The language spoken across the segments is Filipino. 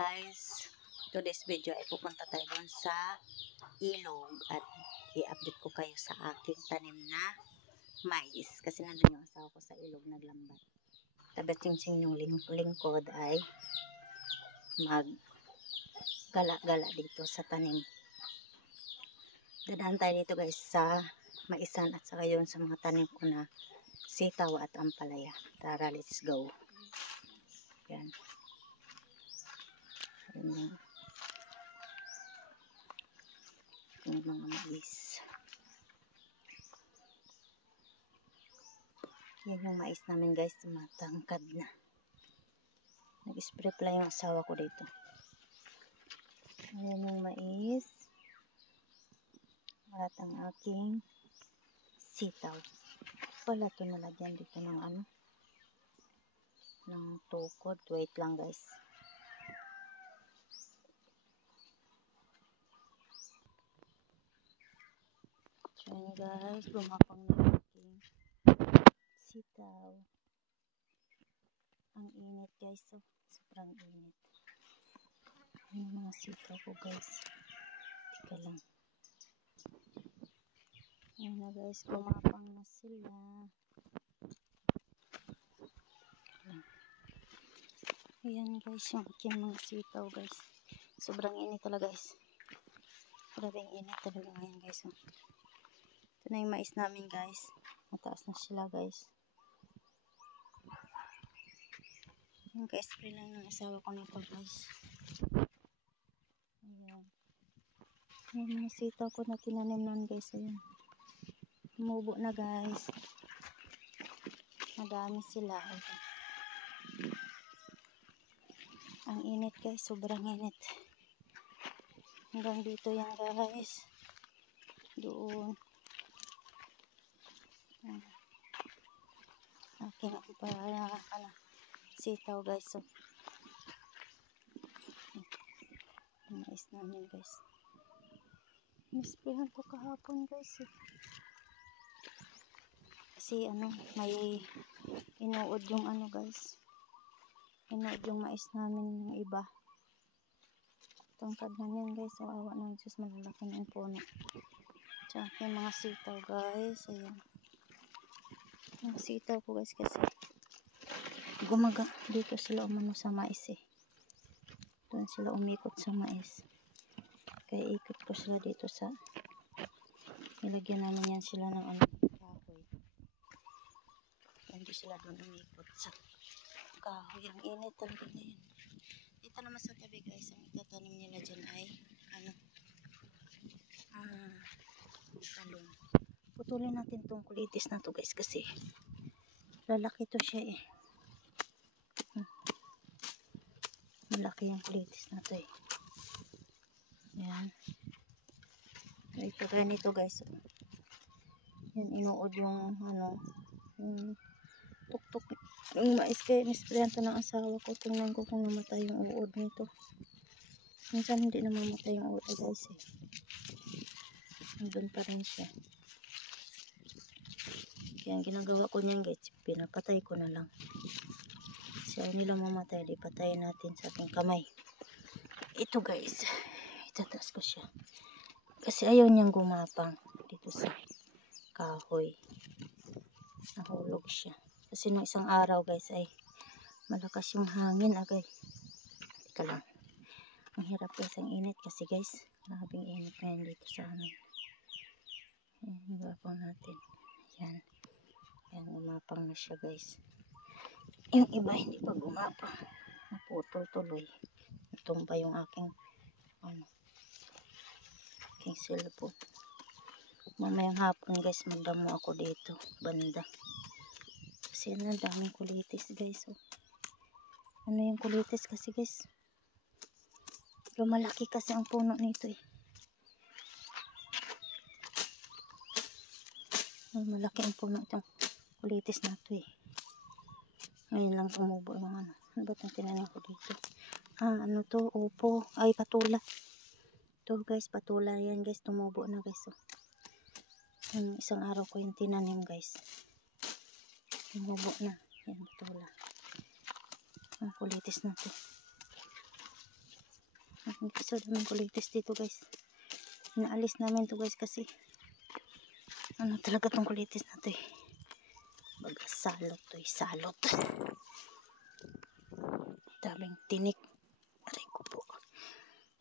Guys, today's video ay pupunta tayo doon sa ilog at i-update ko kayo sa aking tanim na mais kasi nandun yung asawa ko sa ilog naglambat. Tabating-ting yung lingkod ay mag gala-gala dito sa tanim. Dadaan tayo dito guys sa maisan at saka yun sa mga tanim ko na sitaw at ampalaya. Tara, let's go. Yan. Yung mga mais. Yan yung mais namin guys, matangkad na. Nag-spray pala yung asawa ko dito. Ayan yung mais. At ang aking sitaw. Wala ito nalagyan dito ng ano. Ng tukod. Wait lang guys. So yun guys, gumapang na yung aking sitaw. Ang init guys. So, sobrang init. Yung mga sitaw ko guys. Tika lang. Ayan na guys, gumapang na sila. Ayan guys, yung aking mga sitaw guys. Sobrang init talaga guys. Sobrang init talaga ngayon guys. Ito na yung mais namin guys. Mataas na sila guys. Yung ka-spray lang ng asawa ko nito guys. Ayan. Yung mga sitaw ko na tinanim nun guys. Ayan. Tumubo na guys. Madami sila. Ayan. Ang init guys. Sobrang init. Hanggang dito yan guys. Doon. Akin ako para sitaw guys. So, mais namin guys. Nisprayan ko kahapon guys. Kasi ano, may inuod yung ano guys. Inuod yung mais namin ng iba. Tungkad na yan guys. So, awa ng Diyos, malalaki ng puno. Tsaka yung mga sitaw guys. Ayan. Mga sitaw ko guys kasi gumaga dito sila umano sa mais eh. Doon sila umikot sa mais. Kaya ikot ko sila dito sa nilagyan namin yan sila ng ano, kahoy. Hindi sila doon umikot sa kahoy. Ang init talaga na yan. Dito naman sa tabi guys, ang itatanim nila dyan ay ano, talong. Putulin natin itong kulitis na to guys kasi lalaki to siya eh. Malaki yung kulitis na to eh. Yan. Ito ganito guys. Yan, inuod yung ano, yung tuktok yung mais kaya nisprayan to ng asawa ko. Tingnan ko kung namatay yung uod nito. Minsan hindi namamatay yung uod guys eh. Nandun pa rin siya. Kaya ang ginagawa ko niyan guys, pinapatay ko na lang. Kasi ayaw nila mamatay, di patayin natin sa ating kamay. Ito guys, itataas ko siya. Kasi ayaw niyang gumapang dito sa kahoy. Nahulog siya. Kasi nung isang araw guys ay malakas yung hangin agay. Teka lang. Ang hirap guys, ang init kasi guys. Grabing init ngayon dito sa hangin. Ayan, gumapang natin. Ayan. Ayan, gumapang na siya guys. Yung iba hindi pa gumapang. Naputol tuloy. Natumba yung aking ano, aking cellphone. Mamayang hapon guys, mandamo ako dito banda. Kasi ang daming kulitis guys. Oh. Ano yung kulitis kasi guys? Lumalaki kasi ang puno nito eh. Malaki ang puno itong kulitis na ito eh. Ngayon lang tumubo yung ano. Ano ba itong tinanim ko dito? Ano to? Upo. Ay, patula. Ito guys, patula yan guys. Tumubo na guys. Oh. Yung isang araw ko yung tinanim guys. Tumubo na. Yan, patula. Ang kulitis na to. So daming kulitis dito guys. Inaalis namin to guys kasi ano talaga tong kulitis na to eh. Baga salot to eh, salot. Daming tinik. Aray ko po.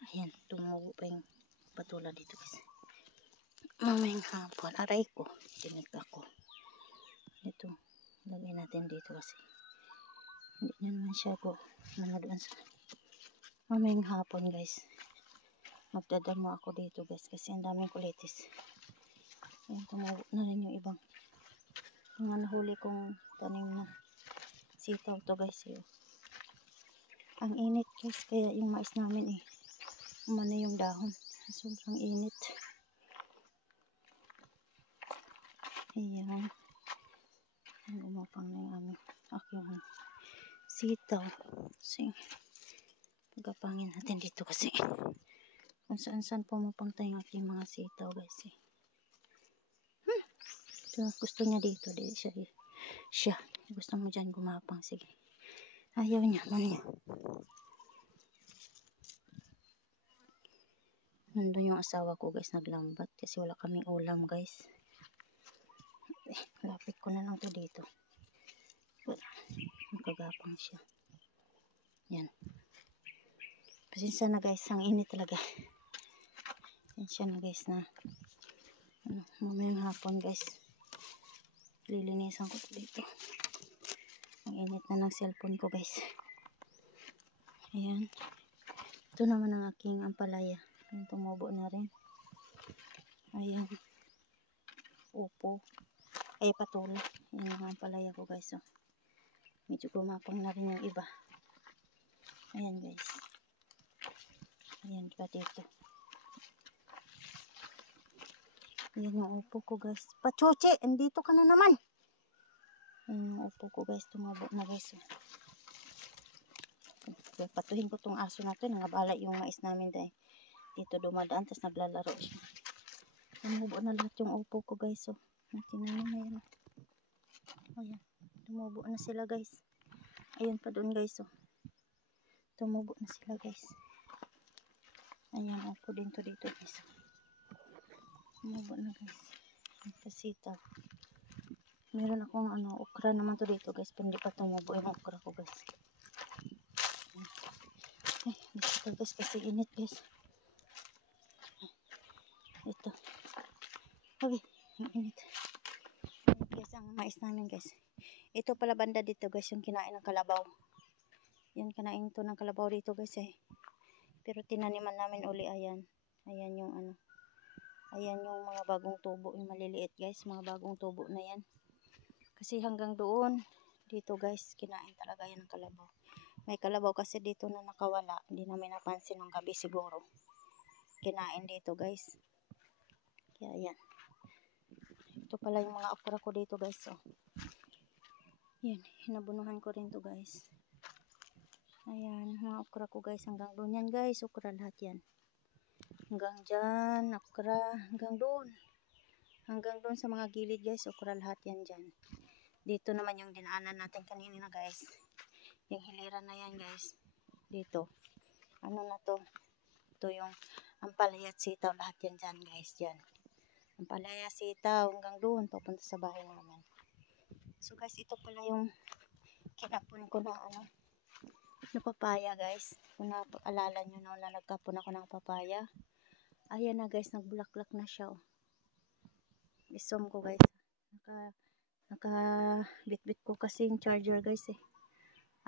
Ayan, tumubo pa yung patula dito guys. Mamayang hapon, aray ko. Tinik ako. Ito, lagay natin dito kasi hindi na naman siya ko doon sa mamayang hapon guys. Magdadamo ako dito guys kasi ang daming kulitis. Ayan, tumubo na rin yung ibang mga nahuli kong tanim na sitaw to guys. Yun. Ang init guys, kaya yung mais namin eh umano yung dahon. Sobrang init. Ayan. Gumapang na yung aming aking sitaw. Kasi pagkapangin natin dito kasi kung saan pumapang tayo yung aking mga sitaw guys eh. Gusto niya dito. Siya. Gusto mo dyan gumapang. Sige. Ayaw niya. Nandun yung asawa ko guys naglambat kasi wala kaming ulam guys. Lapit ko na lang to dito. Magagapang siya. Yan. Pasensya na guys, ang init talaga. Pasensya na guys na mamayang hapon guys. Lilinisan ko dito. Ang init na ng cellphone ko guys. Ayan. Ito naman ang aking ampalaya. Ayan, tumubo na rin. Ayan. Upo. Ay patula. Ayan ang ampalaya ko guys. Oh. Medyo gumapang na rin yung iba. Ayan guys. Ayan pa dito. Ayan yung upo ko guys. Pachuchi! Andito ka na naman! Ayan yung upo ko guys. Tumubo na guys. Patuhin ko tong aso na to. Nangabala yung mais namin dahil dito dumadaan. Tapos naglalaro siya. Tumubo na lahat yung upo ko guys. So, tinanin na yan. Ayan. Tumubo na sila guys. Ayan pa doon guys. So, tumubo na sila guys. Ayan. Upo din to dito guys. Tumubo na guys. Kasita. Meron akong okra naman to dito guys. Pero hindi pa tumubo yung okra ko guys. Dito guys kasi init guys. Ito. Okay. Ang init. Init guys ang mais namin guys. Ito pala banda dito guys yung kinain ng kalabaw. Yan kinain to ng kalabaw dito guys eh. Pero tinaniman namin uli. Ayan. Ayan yung ayan yung mga bagong tubo. Yung maliliit guys. Mga bagong tubo na yan. Kasi hanggang doon. Dito guys. Kinain talaga yan ng kalabaw. May kalabaw kasi dito na nakawala. Hindi namin napansin ng gabi siguro. Kinain dito guys. Kaya yan. Ito pala yung mga okra ko dito guys. So. Yan. Hinabunuhan ko rin to guys. Ayan. Mga okra ko guys. Hanggang doon yan guys. Okra lahat yan. Hanggang dyan. Okra. Hanggang doon. Hanggang doon sa mga gilid guys. Okra lahat yan dyan. Dito naman yung dinaanan natin kanina guys. Yung hiliran na yan guys. Dito. Ano na to? Ito yung ampalaya at sitaw. Lahat yan dyan guys. Dyan. Ampalaya, sitaw. Hanggang doon. Papunta sa bahay namin. So guys, ito pala yung kinapon ko na na papaya guys. Kung napaalala nyo no, na nagkapon ako ng papaya. Ayan na guys, nagbulaklak na siya. Oh. Isom ko guys. Naka-bit-bit ko kasi yung charger guys eh.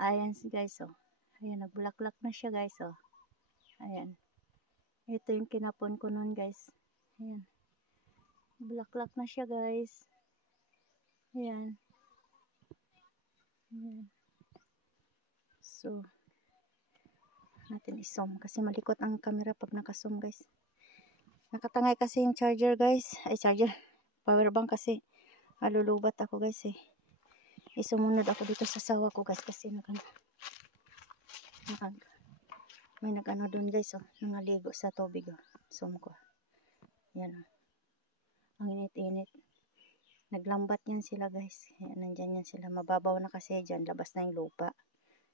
Ayan guys oh. Ayan, nagbulaklak na siya guys oh. Ayan. Ito yung kinapon ko nun guys. Ayan. Bulaklak na siya guys. Ayan. Ayan. So, natin isom kasi malikot ang camera pag nakasom guys. Nakatangay kasi yung charger guys. Ay charger. Power bank kasi. Malulubat ako guys eh. Isumunod ako dito sa sawa ko guys kasi may nagano doon guys oh. Nangaligo sa tubig oh. Som ko. Yan oh. Ang init-init. Naglambat yan sila guys. Yan, nandyan yan sila. Mababaw na kasi dyan. Labas na yung lupa.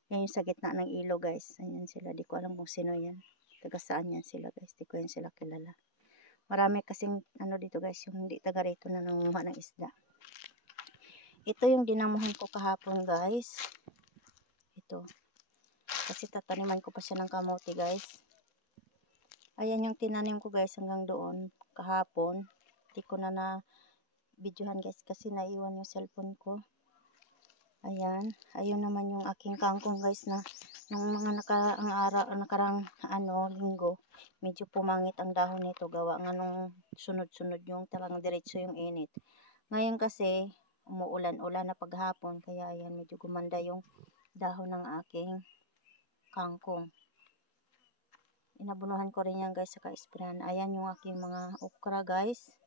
Yan yung sa gitna ng ilog guys. Ayan sila. Di ko alam kung sino yan. Taga saan yan sila guys, di ko yan sila kilala. Marami kasing ano dito guys, yung hindi taga rito na nangunguha ng isda. Ito yung dinamuhan ko kahapon guys. Ito. Kasi tataniman ko pa siya ng kamote guys. Ayan yung tinanim ko guys hanggang doon kahapon. Hindi ko na videohan guys kasi naiwan yung cellphone ko. Ayan. Ayun naman yung aking kangkong guys na nung mga nakarang linggo. Medyo pumangit ang dahon nito. Gawa nga nung sunod-sunod yung talagang diretso yung init. Ngayon kasi umuulan-ulan na paghapon. Kaya ayan medyo gumanda yung dahon ng aking kangkong. Inabunuhan ko rin yan guys sa ka-sprayan. Ayan yung aking mga okra guys.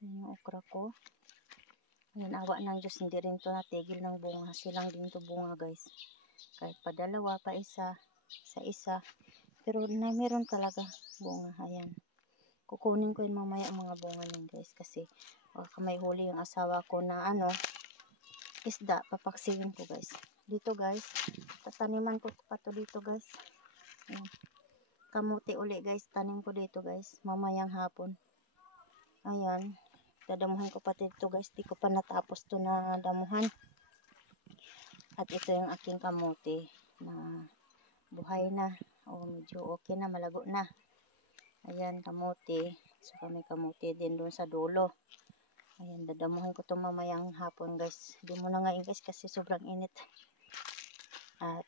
Ayan yung okra ko. Ayan, awa ng Diyos, hindi rin to natigil ng bunga. Silang din to bunga guys. Kahit pa dalawa, pa isa, sa isa. Pero meron talaga bunga. Ayan. Kukunin ko yun mamaya ang mga bunga nun guys. Kasi may huli yung asawa ko na isda. Papaksihin ko guys. Dito guys, tataniman ko pa to dito guys. Ayan. Kamuti uli guys, tanim ko dito guys. Mamayang hapon. Ayan. Dadamuhan ko pati ito guys. Di ko pa natapos to na damuhan. At ito yung aking kamote na buhay na. O medyo okay na, malago na. Ayan, kamote. Saka may kamote din doon sa dulo. Ayan, dadamuhan ko to mamayang hapon guys. Di mo na ngayon guys kasi sobrang init. At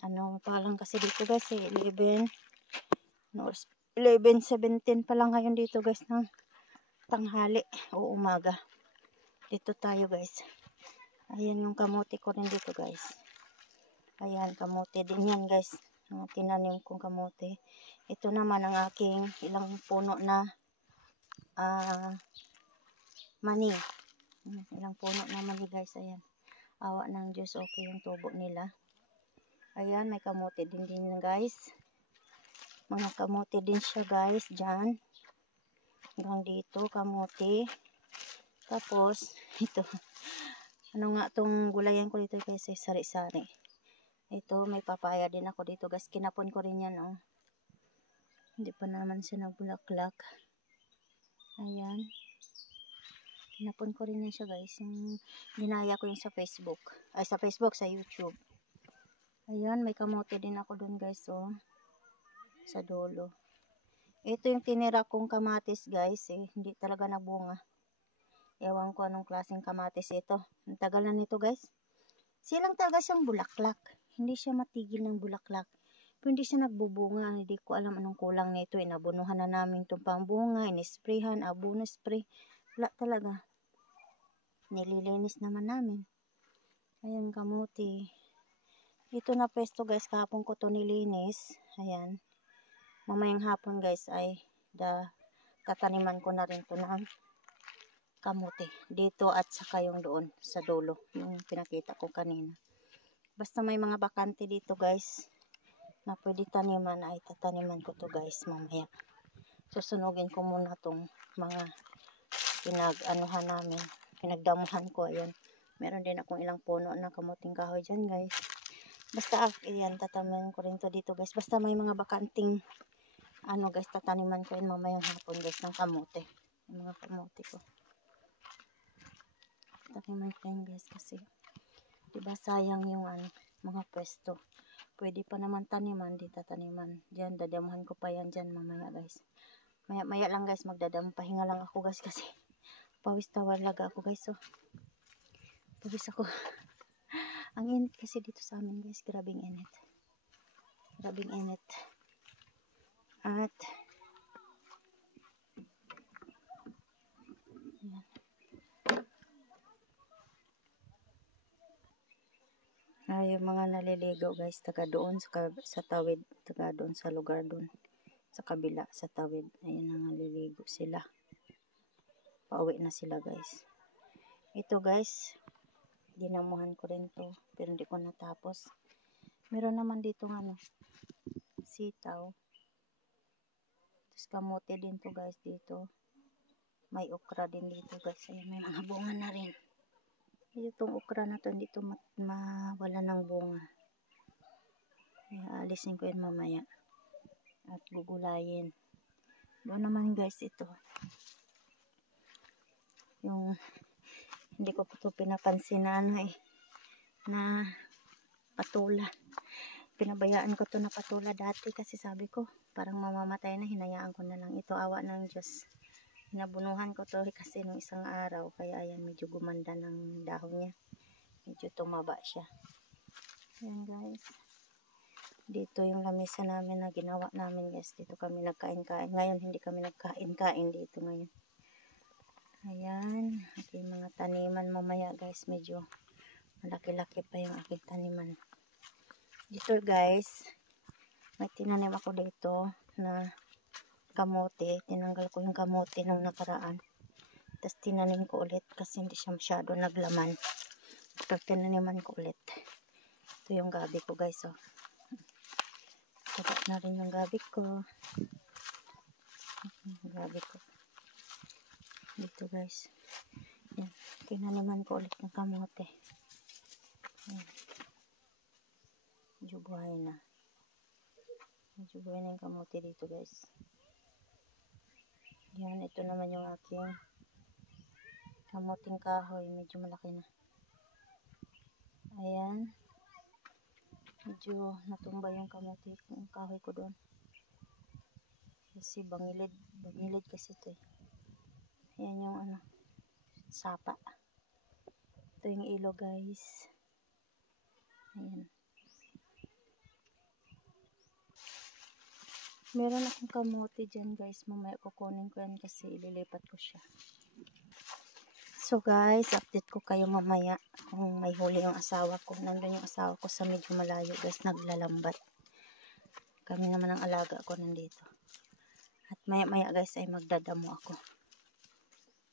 ano pa lang kasi dito guys 11:17 pa lang ngayon dito guys ng tanghali o umaga. Dito tayo guys. Ayan yung kamote ko rin dito guys. Ayan, kamote din yan guys. Ang tinanim kong kamote. Ito naman ang aking ilang puno na mani. Ilang puno na mani guys. Ayan. Awa ng Diyos, okay yung tubo nila. Ayan, may kamote din guys. Mga kamote din siya guys. Dyan. Hanggang dito, kamote. Tapos, ito. Ano nga itong gulayan ko dito guys, sari-sari. Ito, may papaya din ako dito guys. Kinapon ko rin yan, oh. Hindi pa naman siya nagbulaklak. Ayan. Kinapon ko rin yan siya guys. Yung ginaya ko yung sa Facebook. Ay, sa Facebook, sa YouTube. Ayan, may kamote din ako dun guys, oh. Sa dulo. Ito yung tinira kong kamatis guys, hindi talaga nabunga. Ewan ko anong klaseng kamatis ito. Ang tagal na nito guys. Silang talaga siyang bulaklak. Hindi siya matigil ng bulaklak. Pero hindi siya nagbubunga. Hindi ko alam anong kulang nito. Inabunuhan na namin itong pambunga. Inisprayhan, abono spray. Wala talaga. Nililinis naman namin. Ayan, kamuti. Ito na pesto guys. Kahapon ko to nilinis. Ayan. Mamayang hapon guys ay tataniman ko na rin to ng kamuti. Dito at saka yung doon sa dulo. Yung pinakita ko kanina. Basta may mga bakante dito guys na pwede taniman ay tataniman ko to guys mamaya. Susunugin ko muna tong mga pinag-anuhan namin. Pinagdamuhan ko. Ayan. Meron din akong ilang puno na kamuting kahoy dyan guys. Basta ayan, tataniman ko rin to dito guys. Basta may mga bakanting guys, tataniman ko yun mamayang hapon guys ng kamote. Yung mga kamote ko. Tataniman ko yun guys kasi diba sayang yung mga pwesto. Pwede pa naman taniman, di tataniman. Diyan, dadamuhan ko pa yan dyan mamaya guys. Maya lang guys, magdadam. Pahinga lang ako guys kasi pawis talaga ako guys. So, pawis ako. Ang init kasi dito sa amin guys. Grabing init. Grabing init. At yung mga naliligo guys, taga doon sa tawid, taga doon sa lugar doon, sa kabila, sa tawid. Ayun ang naliligo sila. Pauwi na sila guys. Ito guys, dinamuhan ko rin to, pero hindi ko natapos. Meron naman dito sitaw. Tapos kamote din to guys dito. May okra din dito guys. Ayun, may mga bunga na rin. Itong okra na to, hindi to mawala ng bunga. Aalisin ko yun mamaya. At gugulayin. Doon naman guys ito. Yung hindi ko po ito pinapansin na na patula. Pinabayaan ko to na patula dati kasi sabi ko parang mamamatay na, hinayaan ko na lang. Ito awa ng Diyos. Nabunuhan ko to kasi nung isang araw, kaya ayan medyo gumanda ng dahon niya. Medyo tumaba siya. Ayan guys. Dito yung lamesa namin na ginawa namin guys. Dito kami nagkain-kain. Ngayon hindi kami nagkain-kain dito ngayon. Ayan. Aking mga taniman mamaya guys. Medyo malaki-laki pa yung aking taniman. Dito guys. May tinanim ako dito na kamote. Tinanggal ko yung kamote nung nakaraan. Tapos tinanim ko ulit kasi hindi siya masyado naglaman. Tapos tinaniman ko ulit. Ito yung gabi ko guys. Oh. Tapat na rin yung gabi ko. Gabi ko. Dito guys. Yan. Tinaniman ko ulit ng kamote. Yan. Medyo buhay na. Medyo buhay na yung kamote dito guys. Yan. Ito naman yung aking kamuting kahoy. Medyo malaki na. Ayan. Medyo natumba yung kamote, yung kahoy ko doon. Kasi bangilid kasi ito eh. Ayan yung sapa. Ito yung ilo guys. Ayan. Meron akong kamote dyan guys. Mamaya kukunin ko yan kasi ililipat ko siya. So guys, update ko kayo mamaya kung may huli yung asawa ko. Nandun yung asawa ko sa medyo malayo guys, naglalambat. Kami naman ang alaga ko nandito. At maya guys ay magdadamo ako.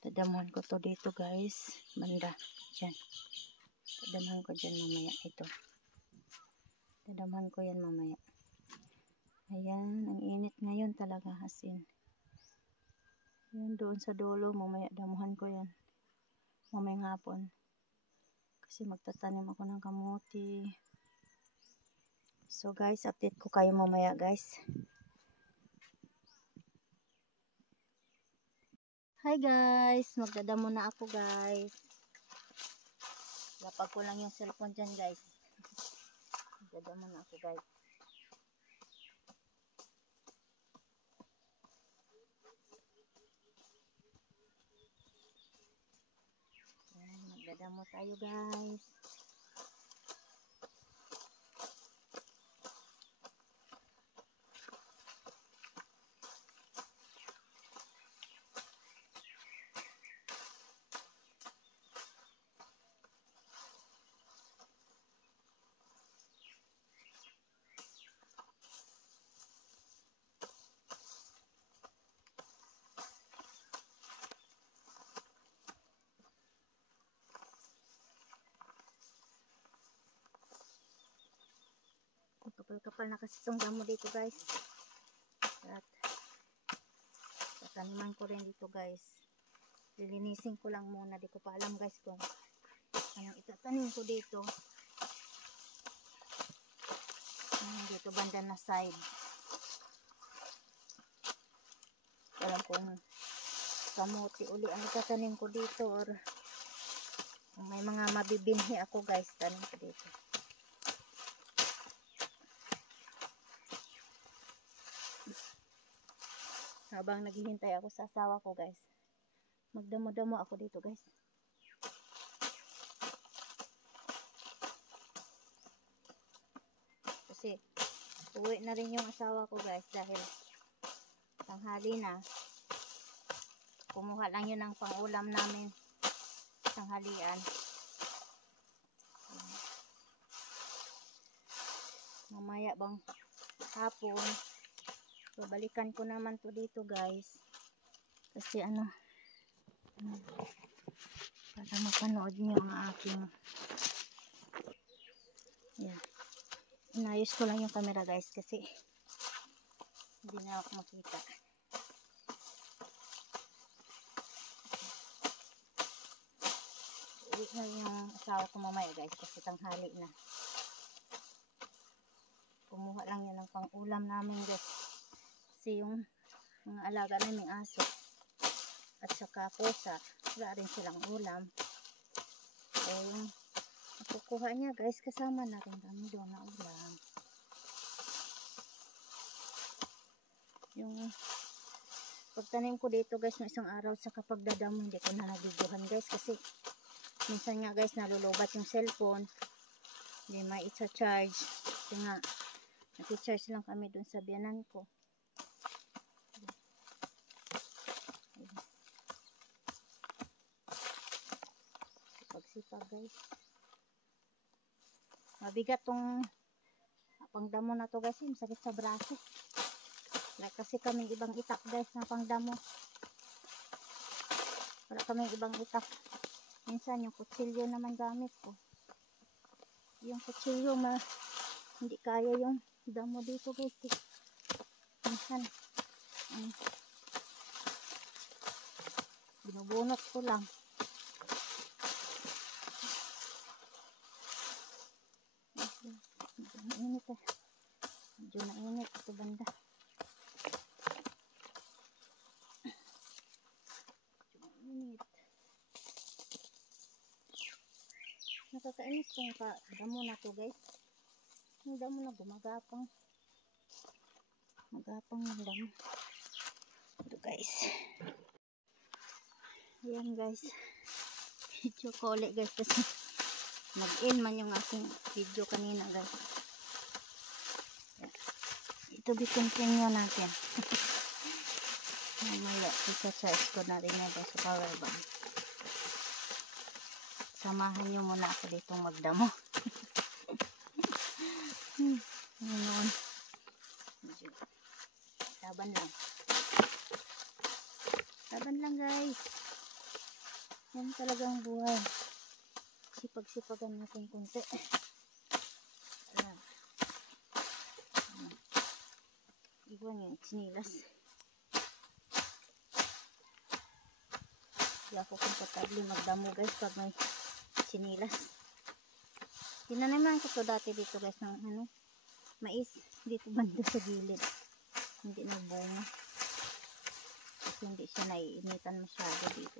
Dadamuhan ko to dito guys. Banda. Dyan. Dadamuhan ko dyan mamaya. Ito. Dadamuhan ko yan mamaya. Ayan. Ang init ngayon talaga asin. Yan doon sa dulo. Mamaya damuhan ko yan. Mamayang hapon. Kasi magtatanim ako ng kamuti. So guys, update ko kayo mamaya guys. Hi guys, magdadamo na ako guys. Lapag ko lang yung cellphone dyan guys. Magdadamo na ako guys. Ayan, magdadamo tayo guys. Kapal-kapal na kasi itong damo dito guys. At tataniman ko rin dito guys. Lilinisin ko lang muna. Di ko pa alam guys kung anong itatanim ko dito. Dito banda na side. Alam kung kamote uli ang itatanim ko dito or may mga mabibinhi ako guys. Tanim ko dito. Habang naghihintay ako sa asawa ko guys, magdamo-damo ako dito guys. Kasi uwi na rin yung asawa ko guys dahil tanghali na. Kumuha lang yun ng pang-ulam namin tanghalian. Mamaya bang hapon babalikan ko naman to dito guys. Kasi para mapanood nyo ang aking yan. Inayos ko lang yung camera guys kasi hindi na ako makita. Uwi na yung asawa ko mamaya guys kasi tanghali na. Kumuha kinuha lang yan ng pang-ulam namin guys. Kasi yung mga alaga naming aso at saka pusa, wala rin silang ulam. So yung nakukuha niya guys, kasama na rin kami doon na ulam. Yung pagtanim ko dito guys ng isang araw sa kapag dadamo, hindi ko na nabidyohan guys kasi minsan nga guys nalulubat yung cellphone, hindi may i-charge kasi nga naki-charge lang kami dun sa biyanan ko. Sipag guys, mabigat tong pangdamo na to guys, masakit sa braso. Wala kasi kaming ibang itak guys na pangdamo, wala kaming ibang itak. Minsan yung kutsilyo naman gamit ko, yung kutsilyo hindi kaya yung damo dito guys minsan binubunot ko lang. Mainit medyo mainit ito banda. Mainit, nakakainis tong damo na to guys. Yung damo na gumagapang yung damo ito guys. Ayan guys, video ko ulit guys kasi nag-in man yung aking video kanina guys. Ito continue natin. Mamaya isa-charge ko na rin na guys sa power bank. Samahan nyo muna ako dito magdamo. Ngayon laban lang guys, yan talagang buhay. Sipag-sipagan natin konti. Ayan. Iwan yung sinilas. Hindi ako komportable magdamo guys pag may sinilas. Tinanaman ko to dati dito guys ng mais dito banda sa gilid. Hindi nagbunga. Kasi hindi siya naiinitan masyado dito.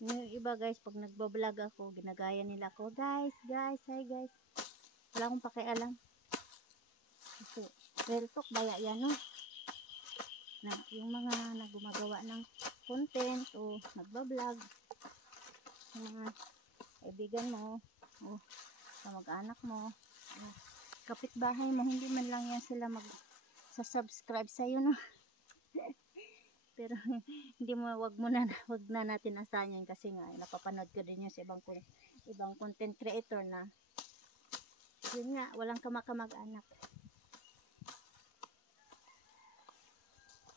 Yung iba guys, pag nagbablog ako, ginagaya nila ako, guys, hi guys. Wala akong pakialam. Kasi, real talk, baya yan, no? Na, yung mga nagumagawa ng content o nagbablog, yung mga kaibigan mo, o sa mag-anak mo, o kapitbahay mo, hindi man lang yan sila mag-subscribe sa'yo, no? Pero hindi mo wag na natin asahan yan kasi nga napapanood ko din yun sa ibang content creator na yun nga walang kamag-anak.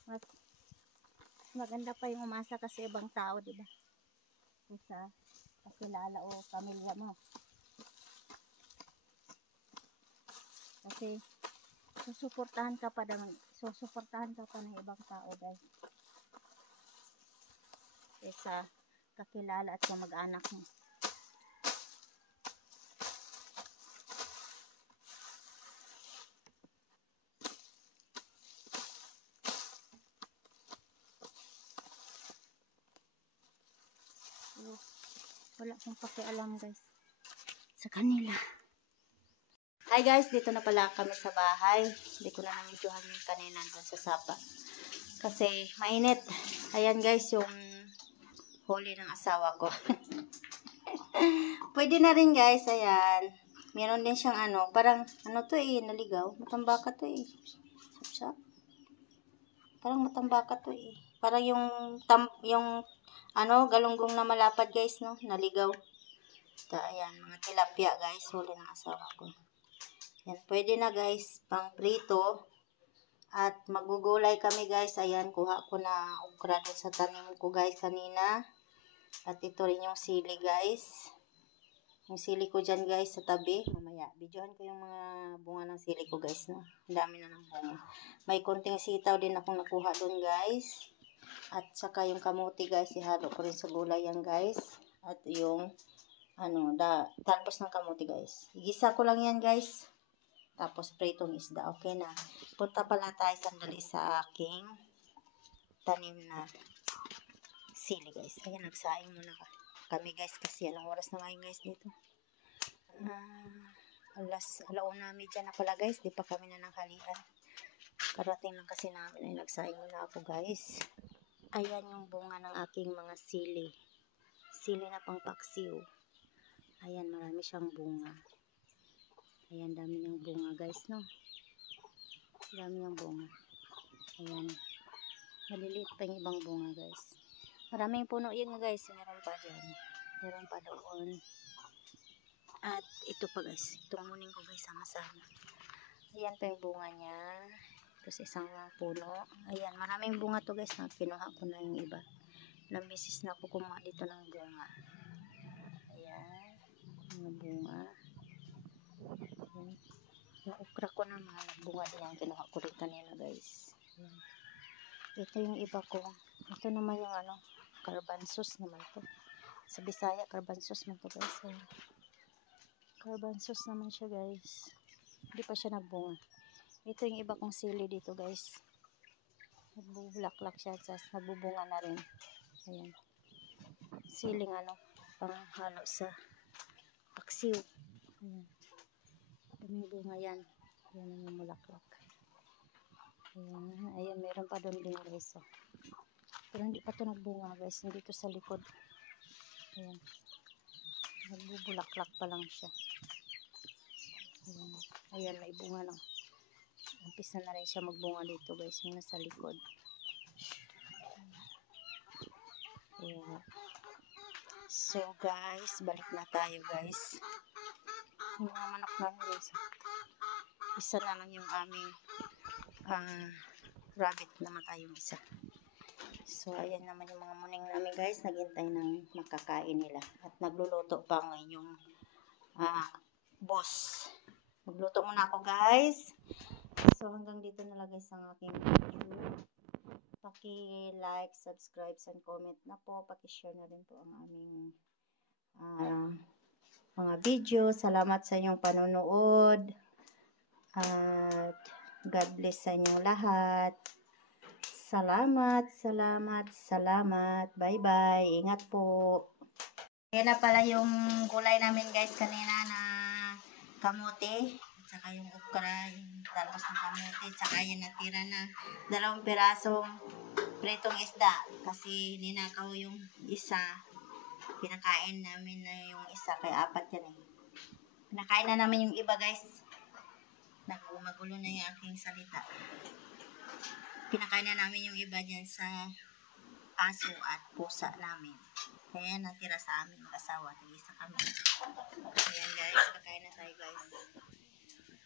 Mas maganda pa yung umasa kasi ibang tao, di ba? Kaysa kakilala o pamilya mo. Kasi susuportahan ka pa ng ibang tao guys. Sa kakilala at kamag-anak mo. So, wala akong pakialam guys sa kanila. Hi guys, dito na pala kami sa bahay. Hindi ko na namidyohan yung kanina doon sa sapa kasi mainit. Ayan guys yung huli ng asawa ko. Pwede na rin guys, ayan. Meron din siyang parang to naligaw. Matambaka to Sapsap. Parang matambaka to Parang yung galunggong na malapad guys, no? Naligaw. Ito, ayan, mga tilapia guys, huli ng asawa ko. Yan, pwede na guys, pang prito. At magugulay kami guys. Ayan, kuha ko na okra doon sa tanim ko guys kanina. At ito rin yung sili guys. Yung sili ko dyan guys sa tabi. Mamaya, videohan ko yung mga bunga ng sili ko guys. No? Ang dami na ng bunga. May konting sitaw din akong nakuha doon guys. At saka yung kamuti guys, ihalo ko rin sa gulay yan guys. at yung talbos ng kamote guys. Igisa ko lang yan guys. Tapos pritong isda. Okay na. Punta pala tayo sandali sa aking tanim na sili guys. Ayan, nagsaing muna kami guys kasi anong oras na ngayon guys dito? Alauna medya na pala guys. Di pa kami na nanghalian. Karating lang kasi namin ay nagsaing muna ako guys. Ayan yung bunga ng aking mga sili. Sili na pang paksiw. Ayan, marami siyang bunga. Ayan, dami niyang bunga guys, no? Dami niyang bunga. Ayan. Maliliit pa yung ibang bunga guys. Maraming puno yun guys. Meron pa dyan. Meron pa doon. At ito pa guys. Itong muning ko guys sama-sama. Ayan pa yung bunga niya. Tapos isang puno. Ayan. Maraming bunga to guys. Kinuha ko na yung iba. Ilang beses na ako kumuha dito ng bunga. Ayan. Mga bunga. Ayan. Yung okra ko naman. Bunga din ang kinuha ko rin kanina guys. Ayan. Ito yung iba ko. Ito naman yung carbansus naman to. Sa Bisaya, carbansus man to guys. Ayan. Carbansus naman siya guys. Hindi pa siya nagbunga. Ito yung iba kong sili dito guys. Nagbubulaklak siya. Nagbubunga na rin. Ayan. Siling panghalo sa paksiw. Ayan. Daming bunga yan. Ayan yung mulaklak. Ayan. Ayan, meron pa doon din guys. Oh. Pero hindi pa ito nagbunga guys. Hindi ito sa likod. Ayan. Nagbubulaklak pa lang siya. Ayan. Ayan, may bunga lang. Umpisa na rin siya magbunga dito guys. Yung nasa likod. Ayan. So guys, balik na tayo guys. Yung mga manok namin guys. Isa na lang yung aming rabbit, namatay yung isa. So ayan naman yung mga muning namin guys. Naghintay ng makakain nila. At nagluluto pa ngayon yung boss. Magluto muna ako guys. So hanggang dito na lang guys ang aking video. Paki-like, subscribe, and comment na po. Paki-share na rin po ang aming mga video. Salamat sa inyong panonood. At God bless sa inyong lahat. Salamat, salamat, salamat. Bye-bye. Ingat po. Yan na pala yung gulay namin guys kanina na kamote. Tsaka yung okra, yung talbos ng kamote. Tsaka yung natira na 2 pirasong pritong isda. Kasi ninakaw yung isa. Pinakain namin na yung isa. Kaya 4 yan eh. Pinakain na namin yung iba guys. Magulo na yung aking salita. Pinakain na namin yung iba dyan sa aso at pusa namin. Kaya natira sa amin mag-asawa. Tig-isa kami. Ayan guys. Kakain na tayo guys.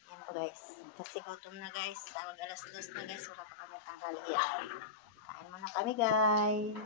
Ayan po guys. Kasi gutom na guys. Tawag 2:00 na guys. Wala pa kami tanghalian. Kain muna kami guys.